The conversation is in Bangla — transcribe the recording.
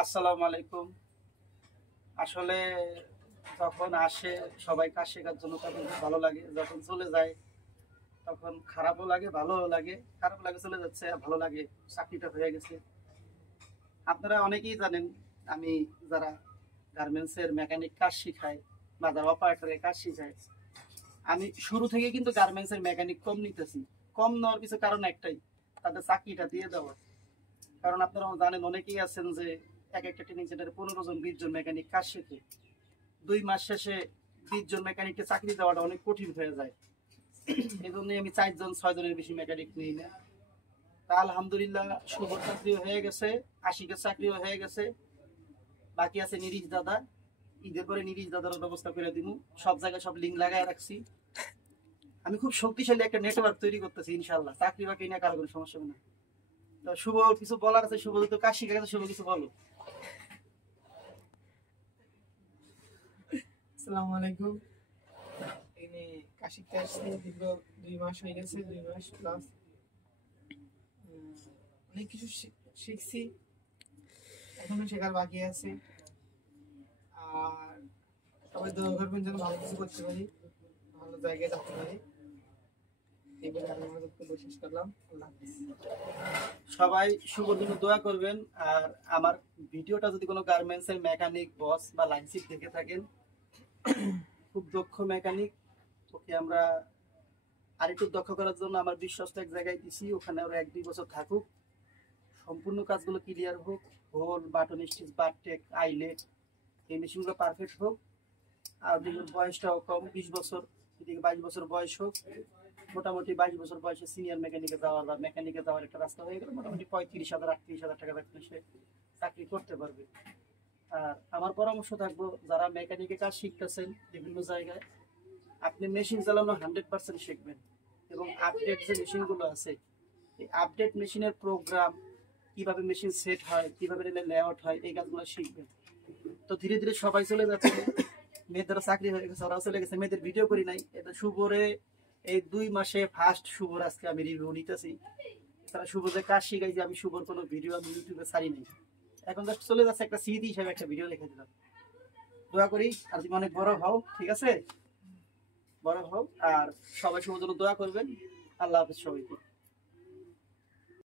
আসসালামু আলাইকুম। আসলে যখন আসে সবাই কাজ শেখার জন্য তখন খুব ভালো লাগে, যখন চলে যায় তখন খারাপও লাগে ভালোও লাগে। খারাপ লাগে চলে যাচ্ছে, আর ভালো লাগে চাকরিটা হয়ে গেছে। আপনারা অনেকেই জানেন আমি যারা গার্মেন্টসের মেকানিক কাজ শিখাই বা যারা অপারেটরের কাজ শিখাই, আমি শুরু থেকে কিন্তু গার্মেন্টসের মেকানিক কম নিতেছি। কম নেওয়ার কিছু কারণ একটাই, তাদের চাকরিটা দিয়ে দেওয়া। কারণ আপনারা জানেন অনেকেই আছেন যে এক একটা ট্রেনিং সেন্টারে 15 জন 20 জন মেকানিক কাজ শেখে, 2 মাস শেষে 20 জন মেকানিককে চাকরি দেওয়াটা অনেক কঠিন হয়ে যায়। এই জন্যই আমি 4 জন 6 জনের বেশি মেকানিক নিই না। তা আলহামদুলিল্লাহ শুভর চাকরিও হয়ে গেছে, আশিকের চাকরিও হয়ে গেছে। বাকি আছে নিরিশ দাদা। ঈদের পরে নিরিশ দাদার ব্যবস্থা করে দিব। সব জায়গায় সব লিঙ্ক লাগাই রাখছি। আমি খুব শক্তিশালী একটা নেটওয়ার্ক তৈরি করতেছি, ইনশাল্লাহ চাকরি বাকরি নিয়ে কারো কোনো সমস্যা হবে না। তো শুভ কিছু বলার আছে? শুভ তো কাজ শিখে গেছে, শুভ কিছু বলো। আসসালামু আলাইকুম। এখানে কাজ শিখতে আসছি, দীর্ঘ 2 মাস হয়ে গেছে, 2 মাস প্লাস। অনেক কিছু শিখছি, এখনো শেখার বাকি আছে। আর সবাই দোয়া করবেন যেন ভালো কিছু করতে পারি, ভালো জায়গায় যেতে পারি। এই বলে আমি আমার বক্তব্য শেষ করলাম। আল্লাহ হাফিজ। সবাই শুভর জন্য দোয়া করবেন। আর আমার ভিডিওটা যদি কোনো গার্মেন্টসের মেকানিক বস বা লাইনশিপ দেখে থাকেন, খুব দক্ষ মেকানিক, ওকে আমরা আরেকটু দক্ষ করার জন্য আমার বিশ্বস্ত এক জায়গায় দিছি, ওখানে ওরা 1-2 বছর থাকুক, সম্পূর্ণ কাজগুলো ক্লিয়ার হোক, হোল বাটন স্টিচ বারটেক আইলেট এই মেশিনগুলো পারফেক্ট হোক। আর ওদিকের বয়সটাও কম, 20 বছর, এদিকে 22 বছর বয়স হোক। মোটামুটি 22 বছর বয়সে সিনিয়র মেকানিকে যাওয়ার বা মেকানিকে যাওয়ার একটা রাস্তা হয়ে গেলে মোটামুটি 35,000 38,000 টাকা বেতনে সে চাকরি করতে পারবে। আর আমার পরামর্শ থাকবো, যারা মেকানিকে কাজ শিখতেছেন বিভিন্ন জায়গায়, আপনি মেশিন চালানো 100% শিখবেন। এবং আপডেট যে মেশিনগুলো আছে, এই আপডেট মেশিনের প্রোগ্রাম, কিভাবে মেশিন সেট হয়, কিভাবে লেআউট হয়, এই কাজগুলো শিখবেন। তো ধীরে ধীরে সবাই চলে যাচ্ছে, মেয়েদেরও চাকরি হয়ে গেছে, ওরাও চলে গেছে। মেয়েদের ভিডিও করি নাই, এটা শুভরে এই 2 মাসে ফার্স্ট শুভর আজকে আমি রিভিউ নিতেছি। তারা শুভ যে কাজ শিখাইছি, আমি শুভর কোনো ভিডিও আমি ইউটিউবে ছাড়ি নাই। এখন জাস্ট চলে যাচ্ছে একটা স্মৃতি হিসাবে একটা ভিডিও লিখে দিলাম। দোয়া করি আর তুমি অনেক বড় হও, ঠিক আছে? বড় হও। আর সবাই শুভর জন্য দোয়া করবেন। আল্লাহ হাফেজ সবাইকে।